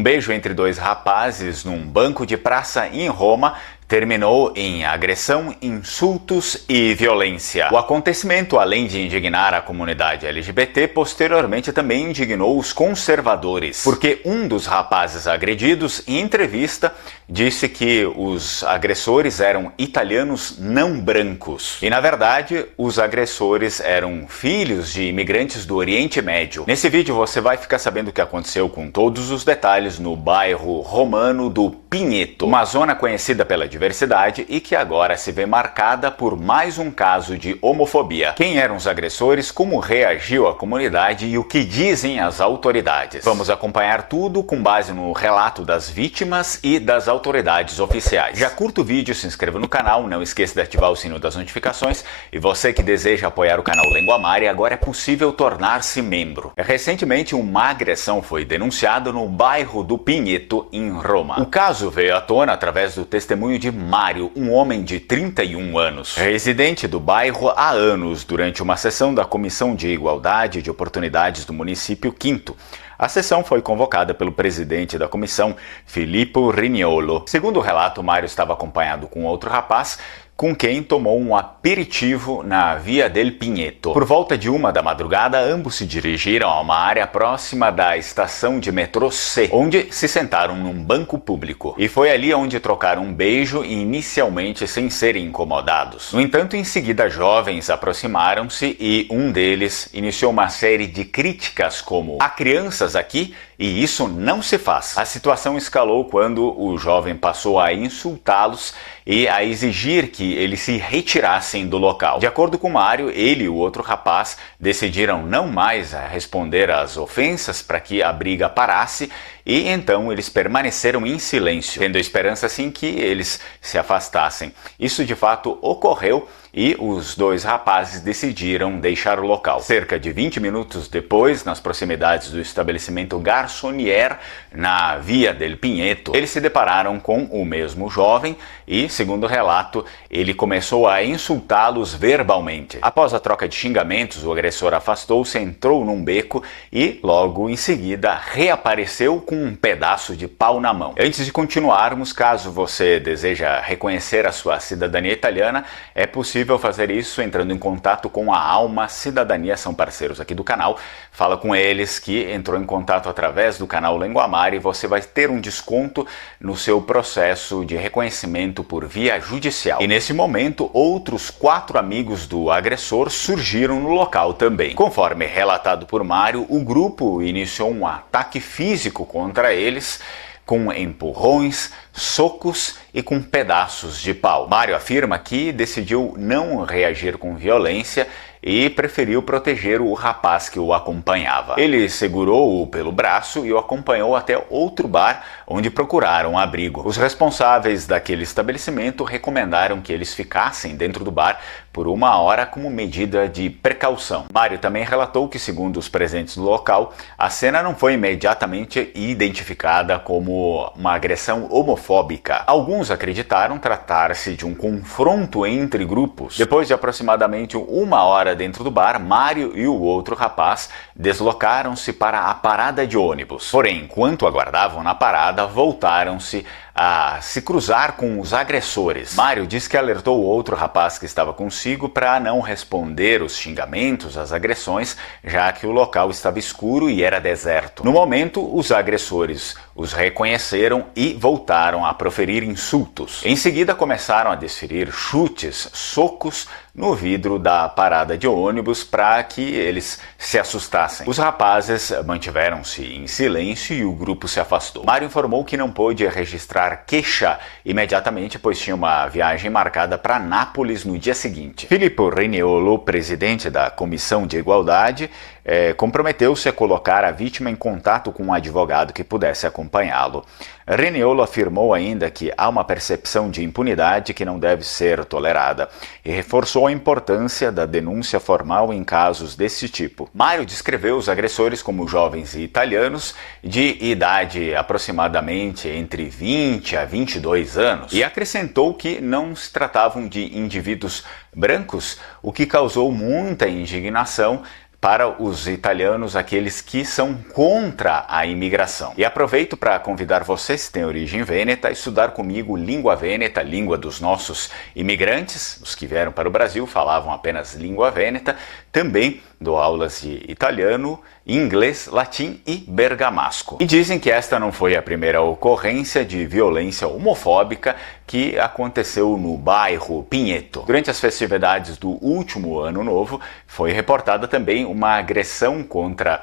Um beijo entre dois rapazes num banco de praça em Roma terminou em agressão, insultos e violência. O acontecimento, além de indignar a comunidade LGBT, posteriormente também indignou os conservadores, porque um dos rapazes agredidos, em entrevista, disse que os agressores eram italianos não brancos. E, na verdade, os agressores eram filhos de imigrantes do Oriente Médio. Nesse vídeo você vai ficar sabendo o que aconteceu com todos os detalhes no bairro romano do Pinheto, uma zona conhecida pela diversidade e que agora se vê marcada por mais um caso de homofobia. Quem eram os agressores, como reagiu a comunidade e o que dizem as autoridades. Vamos acompanhar tudo com base no relato das vítimas e das autoridades oficiais. Já curta o vídeo, se inscreva no canal, não esqueça de ativar o sino das notificações e você que deseja apoiar o canal Lenguamare, agora é possível tornar-se membro. Recentemente, uma agressão foi denunciada no bairro do Pinheto, em Roma. O caso veio à tona através do testemunho de Mário, um homem de 31 anos, residente do bairro há anos, durante uma sessão da Comissão de Igualdade de Oportunidades do município Quinto. A sessão foi convocada pelo presidente da comissão, Filippo Riniolo. Segundo o relato, Mário estava acompanhado com outro rapaz, com quem tomou um aperitivo na Via del Pinheto. Por volta de 1 da madrugada, ambos se dirigiram a uma área próxima da estação de metrô C, onde se sentaram num banco público. E foi ali onde trocaram um beijo, inicialmente sem serem incomodados. No entanto, em seguida, jovens aproximaram-se e um deles iniciou uma série de críticas como: "Há crianças aqui e isso não se faz". A situação escalou quando o jovem passou a insultá-los e a exigir que eles se retirassem do local. De acordo com Mário, ele e o outro rapaz decidiram não mais responder às ofensas para que a briga parasse e então eles permaneceram em silêncio, tendo a esperança assim que eles se afastassem. Isso de fato ocorreu e os dois rapazes decidiram deixar o local. Cerca de 20 minutos depois, nas proximidades do estabelecimento Garçonnier, na Via del Pinheto, eles se depararam com o mesmo jovem e, segundo o relato, ele começou a insultá-los verbalmente. Após a troca de xingamentos, o agressor afastou-se, entrou num beco e, logo em seguida, reapareceu com um pedaço de pau na mão. Antes de continuarmos, caso você deseja reconhecer a sua cidadania italiana, é possível fazer isso entrando em contato com a Alma Cidadania, são parceiros aqui do canal. Fala com eles que entrou em contato através do canal Lenguamare e você vai ter um desconto no seu processo de reconhecimento por via judicial. E nesse momento, outros 4 amigos do agressor surgiram no local também. Conforme relatado por Mário, o grupo iniciou um ataque físico contra eles, com empurrões, socos e com pedaços de pau. Mário afirma que decidiu não reagir com violência e preferiu proteger o rapaz que o acompanhava. Ele segurou-o pelo braço e o acompanhou até outro bar, onde procuraram abrigo. Os responsáveis daquele estabelecimento recomendaram que eles ficassem dentro do bar por 1 hora como medida de precaução. Mário também relatou que, segundo os presentes no local, a cena não foi imediatamente identificada como uma agressão homofóbica. Alguns acreditaram tratar-se de um confronto entre grupos. Depois de aproximadamente 1 hora dentro do bar, Mário e o outro rapaz deslocaram-se para a parada de ônibus. Porém, enquanto aguardavam na parada, voltaram-se a se cruzar com os agressores. Mário diz que alertou o outro rapaz que estava consigo para não responder os xingamentos, as agressões, já que o local estava escuro e era deserto. No momento, os agressores os reconheceram e voltaram a proferir insultos. Em seguida, começaram a desferir chutes, socos no vidro da parada de ônibus para que eles se assustassem. Os rapazes mantiveram-se em silêncio e o grupo se afastou. Mário informou que não pôde registrar queixa imediatamente, pois tinha uma viagem marcada para Nápoles no dia seguinte. Filippo Riniolo, presidente da Comissão de Igualdade, comprometeu-se a colocar a vítima em contato com um advogado que pudesse acompanhá-lo. Riniolo afirmou ainda que há uma percepção de impunidade que não deve ser tolerada e reforçou a importância da denúncia formal em casos desse tipo. Mário descreveu os agressores como jovens italianos de idade aproximadamente entre 20 a 22 anos e acrescentou que não se tratavam de indivíduos brancos, o que causou muita indignação para os italianos, aqueles que são contra a imigração. E aproveito para convidar vocês que têm origem vêneta a estudar comigo língua vêneta, língua dos nossos imigrantes. Os que vieram para o Brasil falavam apenas língua vêneta. Também dou aulas de italiano, inglês, latim e bergamasco. E dizem que esta não foi a primeira ocorrência de violência homofóbica que aconteceu no bairro Pinheto. Durante as festividades do último Ano Novo, foi reportada também uma agressão contra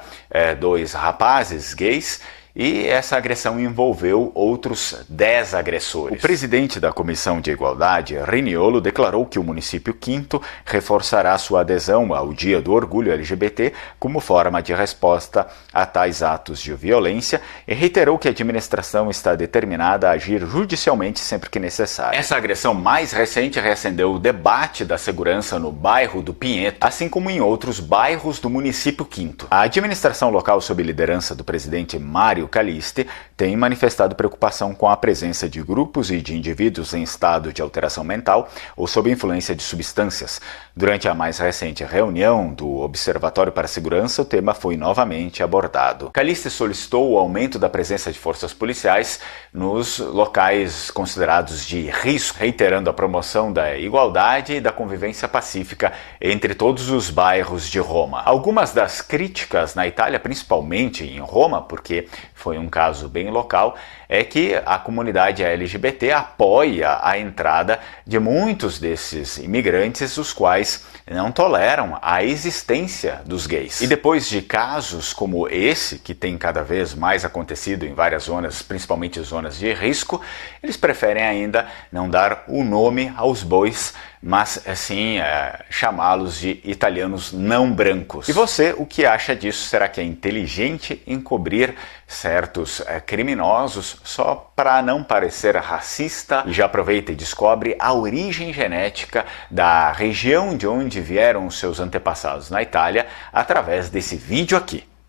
dois rapazes gays, e essa agressão envolveu outros 10 agressores. O presidente da Comissão de Igualdade, Riniolo, declarou que o município Quinto reforçará sua adesão ao Dia do Orgulho LGBT como forma de resposta a tais atos de violência e reiterou que a administração está determinada a agir judicialmente sempre que necessário. Essa agressão mais recente reacendeu o debate da segurança no bairro do Pinheto, assim como em outros bairros do município Quinto. A administração local, sob liderança do presidente Mário Caliste, tem manifestado preocupação com a presença de grupos e de indivíduos em estado de alteração mental ou sob influência de substâncias. Durante a mais recente reunião do Observatório para a Segurança, o tema foi novamente abordado. Caliste solicitou o aumento da presença de forças policiais nos locais considerados de risco, reiterando a promoção da igualdade e da convivência pacífica entre todos os bairros de Roma. Algumas das críticas na Itália, principalmente em Roma, porque foi um caso bem local, é que a comunidade LGBT apoia a entrada de muitos desses imigrantes, os quais não toleram a existência dos gays. E depois de casos como esse, que tem cada vez mais acontecido em várias zonas, principalmente zonas de risco, eles preferem ainda não dar o nome aos bois, mas assim chamá-los de italianos não brancos. E você, o que acha disso? Será que é inteligente encobrir certos criminosos só para não parecer racista? E já aproveita e descobre a origem genética da região de onde vieram os seus antepassados na Itália através desse vídeo aqui.